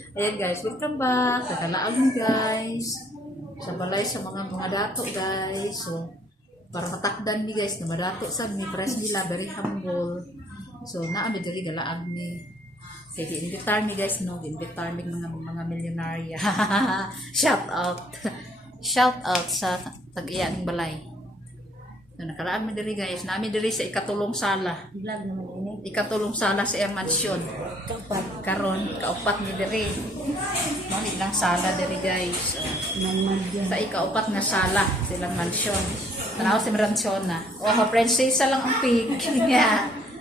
Ayan guys, welcome back. Nakalaag mo guys. Sa balay sa mga dato guys. So, para matakdan ni guys na madato sa ni price nila very humble. So, naami diri galaag ni. Sige, invitar mi guys no, invitar mi mga milyonarya. Shout out. Shout out sa tag-iya ning balay. So, nakalaan mi diri guys, naami diri sa ikatulong sala. Vlog naman ini. Ikatulong sala sa iyang mansyon. Kapat. Karon kaupat ni diri. Mali lang sala diri guys. Naman Sa ikaupat nga sala silang mansyon. Tanaw si mansyon na. Oh, prinsesa lang ang pig. Nga.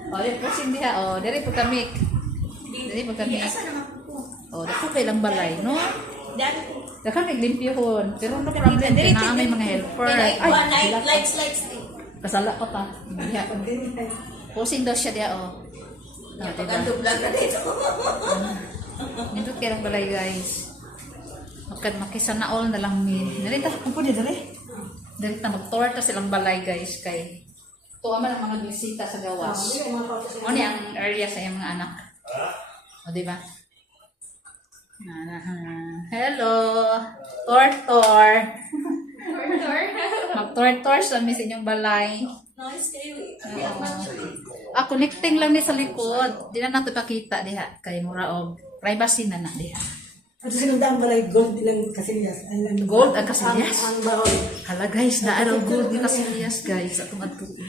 Oh, diri po sindi ha. Oh, diri po kami. Diri po kami. Oh, dako kay lang balay, no? Dako naglimpyahon. Pero no problem kay na may mga helper. Ay, lights. kasala ko ta. Diha. Posing daw siya diha, oh. Ah, diba? Vlog na dito. Nindot kaya lang balay guys. Makisanaol na lang mi. Narita kung po dito rin. Narita mag-tour ta silang balay guys kay tuwa man ang mga bisita sa gawas. O ni ang area sa iyang mga anak. O diba? Hello! Tour! Mag-tour sa mi sa inyong balay. Nice kayo eh. Connecting lang ni sa likod. Di na nato pakita diha kay mura og privacy na diha. At sinundang balay gold nilang kasilyas. Gold ang kasilyas? Ang baon. Hala guys, na araw gold yung kasilyas guys. Atong atuin.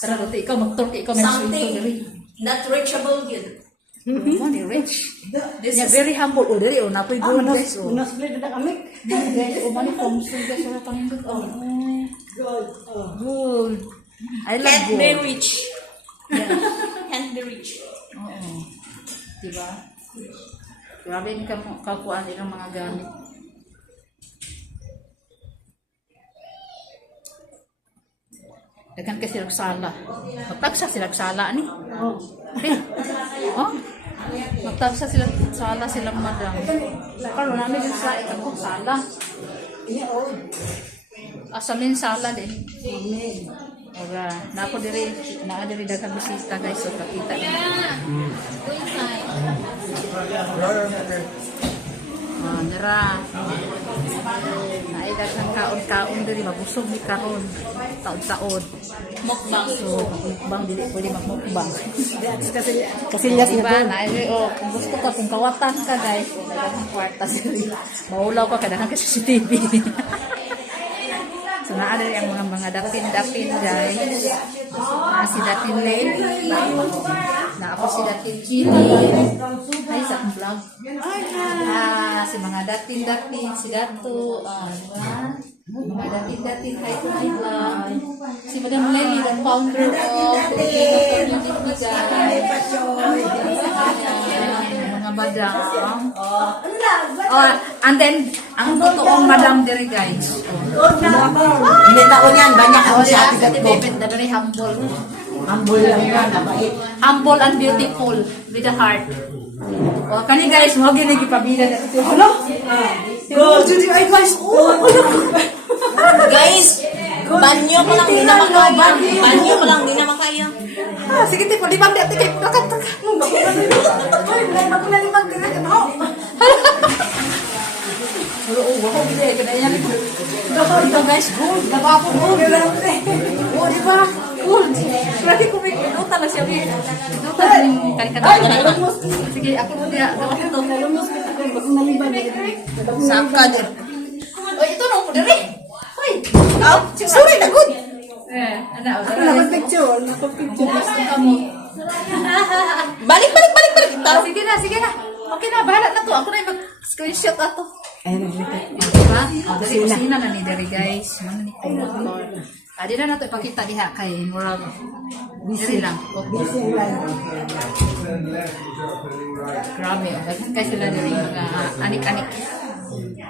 Tara rote, ikaw mag-tour ikaw may Something diri. not reachable yun. Money rich. This Yeah, is very humble. O diri, o napoy gold guys. O Unas plate na kami. guys, o mani pomsul guys. Wala pangindot. O, Gold. Oh. gold. I love can't be gold. rich. Can't be rich. Oo. Diba? Grabe yung kakuan nilang mga gamit. Dagan kasi silang sala. Magtagsa silang sala ni. Oh. Oh. Magtagsa silang sala silang madam. Karon namin yung sa ikatong sala. Ini oh. Asalin sala din. Amen. Ora, nako diri, naa diri daghang bisita guys, so kakita niyo. Ah, nira. Naay daghang kaon-kaon diri mabusog ni karon. Taod-taod. Mukbang. So, mukbang dili pwede magmukbang. Kasilyas na Diba? gold. Naay kung gusto ka kung kawatan ka guys, daghang kwarta diri. Maulaw ka kada ka sa CCTV. So, naaalala ang mga dapin-dapin guys. Si Datin Lady. Na ako si Datin Chili. Ay, sa akong vlog. Si mga dapin-dapin. Si Dato. Diba? Mga dapin-dapin. Hi to my vlog. Si Madam Lely, the founder of Filipino Community guys. Mga madam. And then, ang totoong madam diri guys. Hindi taon yan. Banyak ako si Ate Ate Gatbo. Bebet, very humble. Humble lang yan. Nabait. Humble and beautiful with a heart. O, kani guys, mo ginigi pabila na ito. Hello? Gold. Ay, guys. Oh. Guys, banyo ko lang, di na makaya. Banyo ko lang, di na makaya. Sige, tipo, limang di ate kay takat. Ay, may maglalimang ganyan. Ano? Wako gide, ganyan. Ito guys, gold. Gaba po gold. O, di ba? Gold. Grabe ko may inuta na siya. Inuta na yung karikata. Sige, ako mo diya. Bagong naliban. Saka din. O, ito na po diri. Hoy. Sorry, nagod. Ano? Ako nakapicture. Nakapicture. Kamu. Balik. Sige na. Okay na, bahala na to. Ako na yung mag-screenshot ato. Ayun, Diba? Dari kusina na ni Dari guys. Mana ni motor. Di na nato ipakita diha kay murag. Diri lang. busy ang live. Grabe. Daghan kay sila diri mga anik-anik.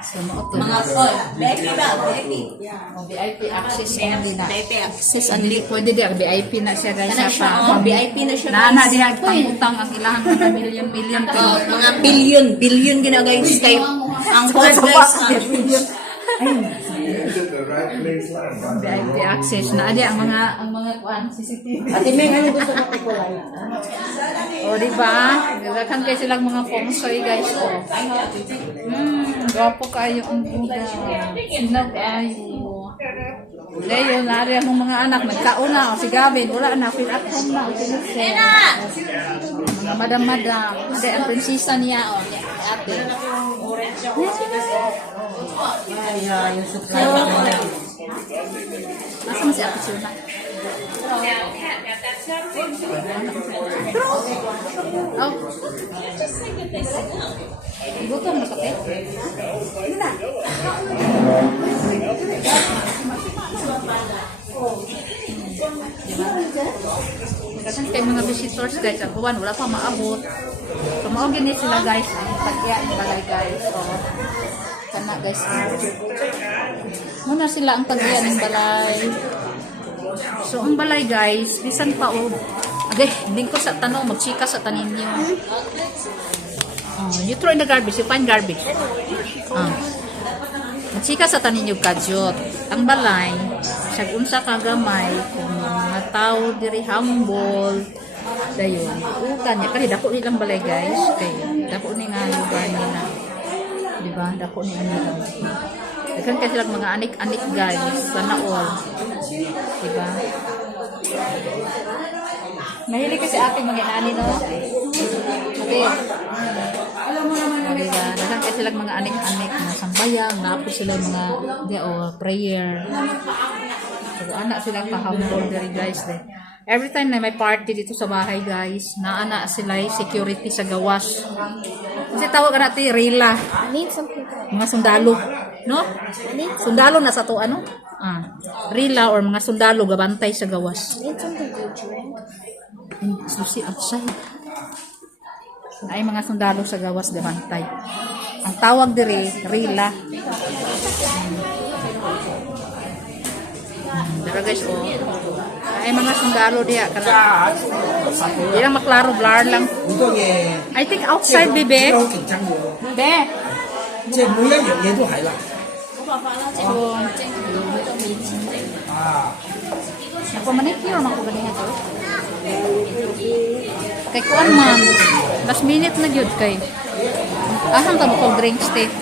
So mo to. Mga call. VIP ba? VIP. VIP access only na. VIP access. Hindi pwede di ang VIP na siya guys. Ano siya? VIP na siya. Nana diha pangutang ang ilang mga million. Mga billion gina guys. Kay ang call guys. VIP access na adi ang mga kuan CCTV. Ate Meng, ano gusto mo pikulay? O di ba? Gagakan kayo silang mga feng shui guys o. Gwapo kayo ang buga. Sinag kayo. Leyo, nari akong mga anak, nagkauna, o si Gavin, wala na, feel at home na, o si Lucen. Mga madam-madam, ade ang prinsesa niya, o, ni ate. Ay, yung subscriber niya. Nasa mo si ate Suna? Oh. Gutom na kape? Kasi kay mga visitors guys, ang buwan wala pa maabot. So maugin ni sila guys, ang tagya ng balay guys. So kana guys. Muna sila ang tagya ng balay. So ang balay guys, bisan pa o. Agay, hindi ko sa tanong, magchika sa tanin niyo. You throw in the garbage, you find garbage. Magchika sa tanin niyo kadyot. Ang balay, siya unsa kagamay, kung mga tao diri humble, dayon. Ukan niya, kaya dako nilang balay guys. Kaya dako ni nga lugar nila. Diba? Dako ni nila. Dagan kasi lang mga anik-anik guys, sana all. Diba? Mahilig kasi ating mga inani, no? Okay. Alam mo naman na diba? Dagan kasi lang mga anik-anik na sambayang, napos sila mga prayer. So, anak sila pa-humble diri guys. Every time na may party dito sa bahay guys, naana sila security sa gawas. Kasi tawag natin Rila. Mga sundalo, no? Sundalo na sa to ano? Rila or mga sundalo gabantay sa gawas. Susi outside. Ay mga sundalo sa gawas gabantay. Ang tawag diri Rila. Pero guys, oh. Ay mga sundalo diya kana. Di lang maklaro, blur lang. I think outside, bebe. Be. Ako manicure man ko ganihan to. Kay kuan man. Last minute na gyud kay. Ahang ta mo ko drink state.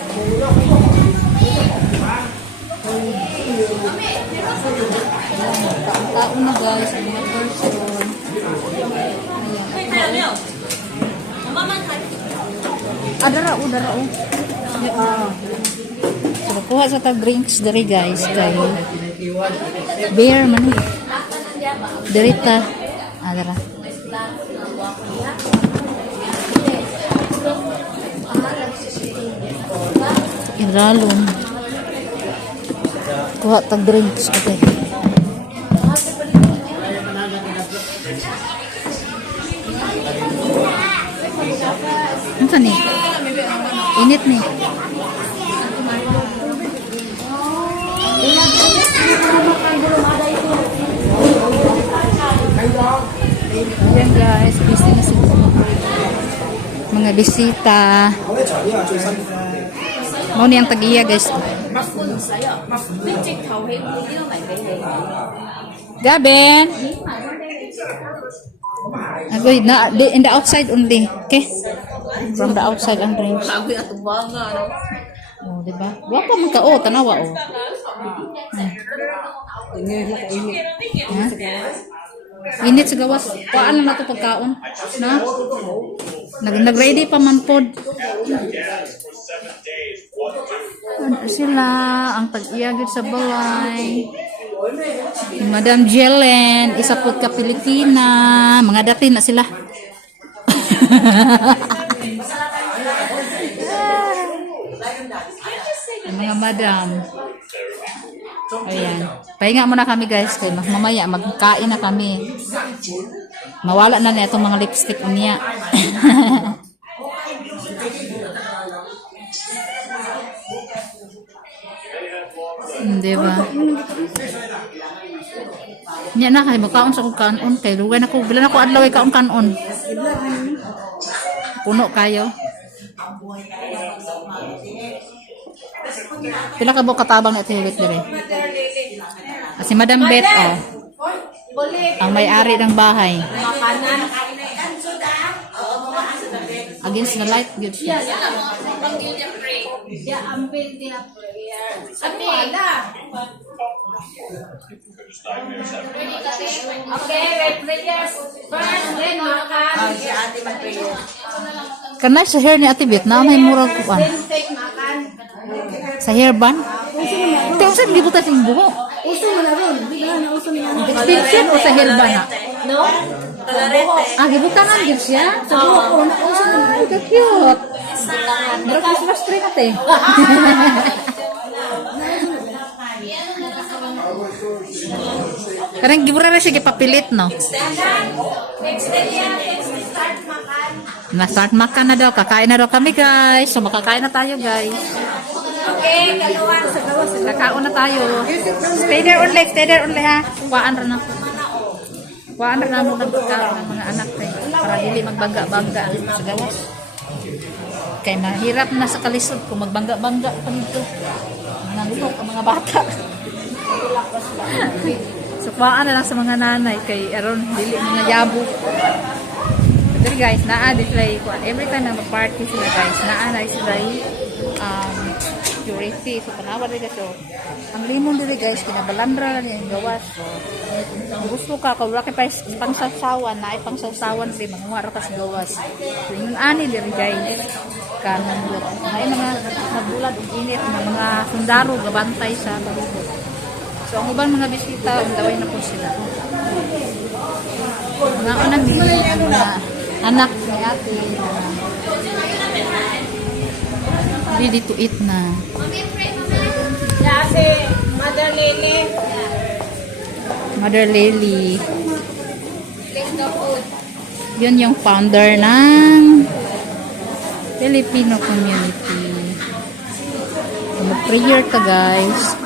Taon na guys, ang mga person. Darao. So, kuha sa tag drinks dari guys. Kay beer man. Derita. Dara. Iralon. Kuha tag drinks. Okay. Ano ni? Init ni. Ayan guys, busy na sila. Mga bisita. Mau ni ang tag-iya guys. Gabin. Agoy na in the outside only. Okay? From the outside ang drinks. Sabi at banga, no? Oh, di ba? Wa pa man ka tanawa oh. Init sa gawas. Paano na to pagkaon? Na? Nag-ready pa man pod. Ano sila ang tag-iyagid sa balay. Madam Jelen, isa po ka Pilipina. Mga dati na sila. Mga madam. Ayan. Pahinga muna kami guys. Kaya mamaya magkain na kami. Mawala na itong mga lipstick niya. Diba? Nya na kay makaon sa kong kanon kay lugan ako bilan ako adlaw kaon kanon. Puno kayo. Pila ka buok katabang na ito dire. Si Madam Bet, oh. Ang may-ari ng bahay. Against the light, good siya. Kanay sa hair ni Ate Bet na may murag kuan. Sa hair band? Tingnan sa gibutan sa buhok. Uso mo na ron. Di ba na uso niya? Extension o sa hair band na? No? Ah, gibutangan gyud siya. Sa buhok ko, uso mo na. Ay, ka cute. Murag Christmas tree na te. Karang gibura ra siya gipapilit no. Na-start makan na daw. Kakain na daw kami, guys. So, makakain na tayo, guys. Okay, kaluwang sa gawas. Kakaon na tayo. Stay there only, ha. Kuhaan rin ako. Kuhaan rin ako ng pagkaon ng mga anak. Para dili magbangga-bangga sa gawas. Kaya mahirap na sa kalisod kung magbangga-bangga pa dito. Nangulok ang mga bata. So, kuhaan na lang sa mga nanay. Kay aron, dili mga yabo. Pero guys, naa sila every time na mag-party sila guys, naa sila security. So, panawad rin so, ang limon dili guys, kinabalandra lang yung gawas. So, gusto ka, kung wala ka pa pangsasawan, na ay pangsasawan rin, manguha ka sa gawas. So, yun ani dili guys, kanang may mga nagbulag og init ng mga sundaro gabantay sa palibot. So, ang ubang mga bisita, daway na po sila. Mga unang mga anak ni ate ready to eat na. Kasi, Mother Lily. Mother Lily. Yun yung founder ng Filipino community. Mag-prayer ka guys.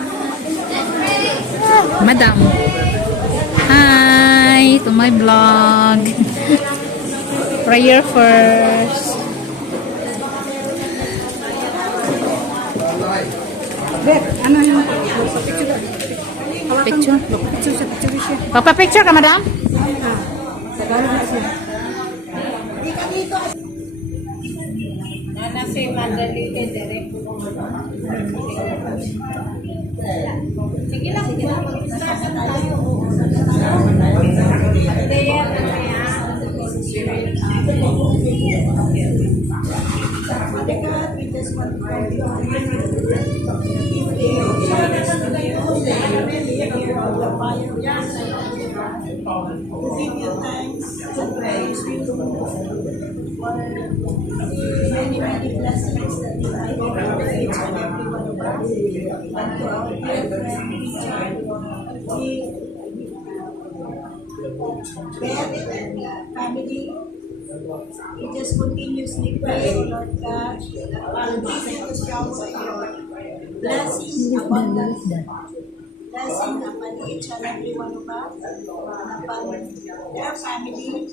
Madam. Hi to my vlog. Prayer first. Bet, ano yung Picture? picture sa picture siya? Papa picture ka, madam? Tagalog na siya. Nana si Madali direct. Sige lang, sige lang. Many blessings that you have for each and every one of us. And to our dear friend, Richard, Beth and family, we just continuously pray, Lord God, that will continue to shower your blessing abundant. Blessing upon each and every one of us, upon their family,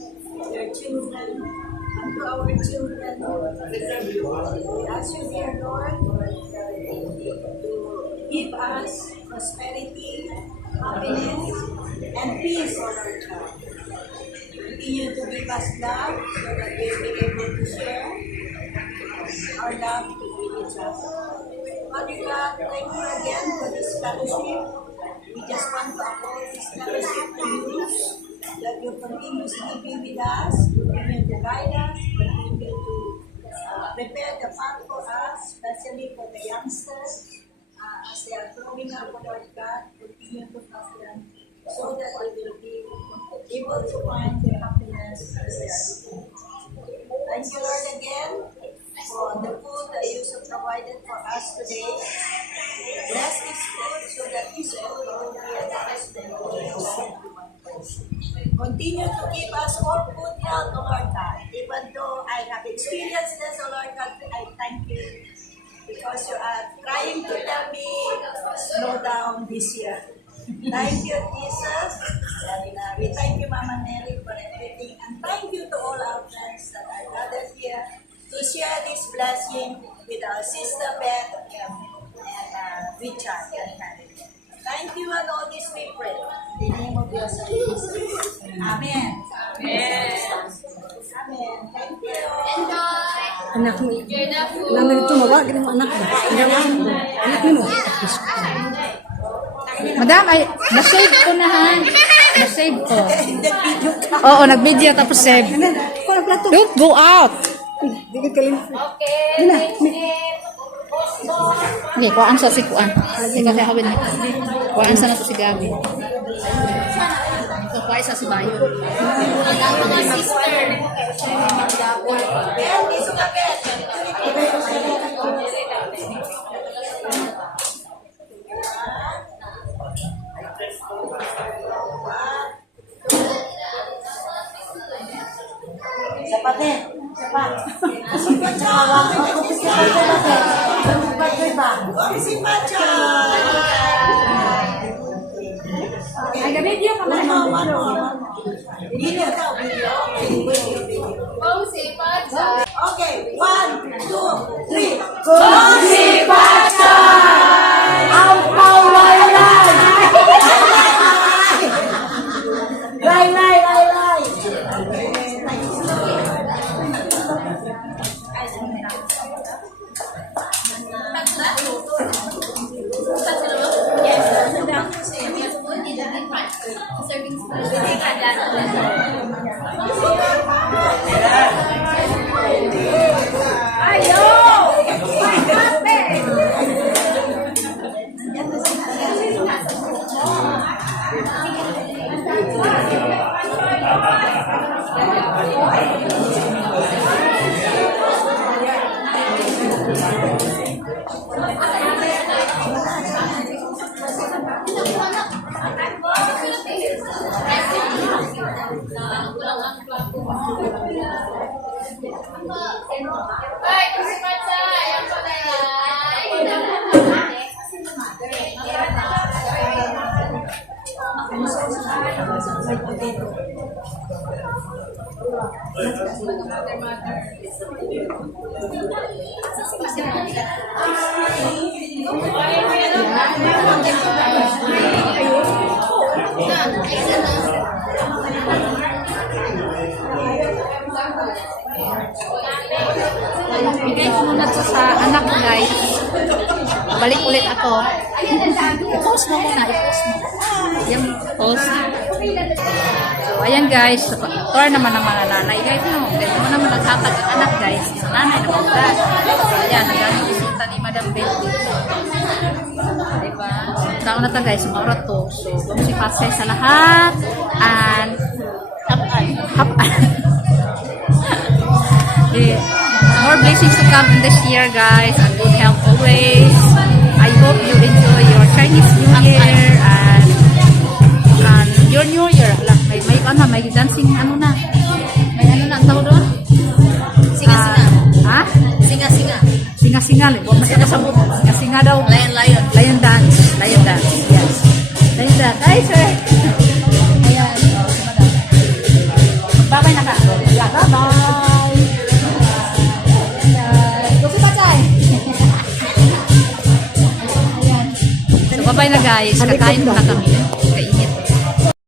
their children, and to our children. We ask you, dear Lord, to give us prosperity, happiness, and peace, O Lord God. Continue to give us love so that we will be able to share our love with each other. Father God, thank you again for this fellowship. We just want to uphold this fellowship to you, that you continuously be with us, continue to guide us, continue to prepare the path for us, especially for the youngsters, as they are growing up, Lord God, continue to help them so that they will be able to find their happiness. Thank you, Lord, again for the food that you have provided for us today. Bless this food so that this food will be a blessing to everyone. Continue to give us all good health, O Lord God. Even though I have experienced this, O Lord God, I thank you because you are trying to tell me slow down this year. Thank you, Jesus. And we thank you, Mama Nelly, for everything. And thank you to all our friends that are gathered here to share this blessing with our sister Beth and Richard. Thank you, and all this we pray. In the name of your Son, Jesus. Amen. Amen. Amen. Thank you. Anak mo. Alam mo ito, mawa, ganun mo anak mo. Anak mo. Madam, ay, na-save ko na ha. Na-save ko. Oo, nag-video tapos save. Ako na plato. Don't go out. Di ka kalim. Okay, kuhaan sa si kuhaan. Sige, kaya kawin na. Kuhaan sa na to si Gabi. Ito, kuhaan sa si Bayo. Sapat eh. Sapat. Sipat siya. Sipat siya. Ay, video ka man. Video daw, video. Okay, 1, 2, 3. Ang pawalan! Lay. Bigay ko muna to sa anak ko, guys. Balik ulit ako. I-post mo muna. I-post mo. Yung post. So, ayan guys. Tour naman ng mga nanay, guys. No? Dahil mo naman naghatag ang anak, guys. Sa nanay na mga. So, ayan. Nagano bisita ni Madam Betty. Diba? Taon na to, guys. Maura to. So, si pasay sa lahat. And, hapan. More blessings to come in this year, guys, and good health always. I hope you enjoy your Chinese New Year and your New Year. Ala, may dancing ano na. May ano na ang tawag doon? Singa-singa. Ha? Singa-singa. Singa-singa. Huwag na siya kasabot. Singa-singa daw. Lion. Lion dance. Lion dance. Yes. Lion dance. Ay, sir. Ayan. Bye-bye na ka. Bye-bye. So, bye-bye na guys. Kakain muna kami.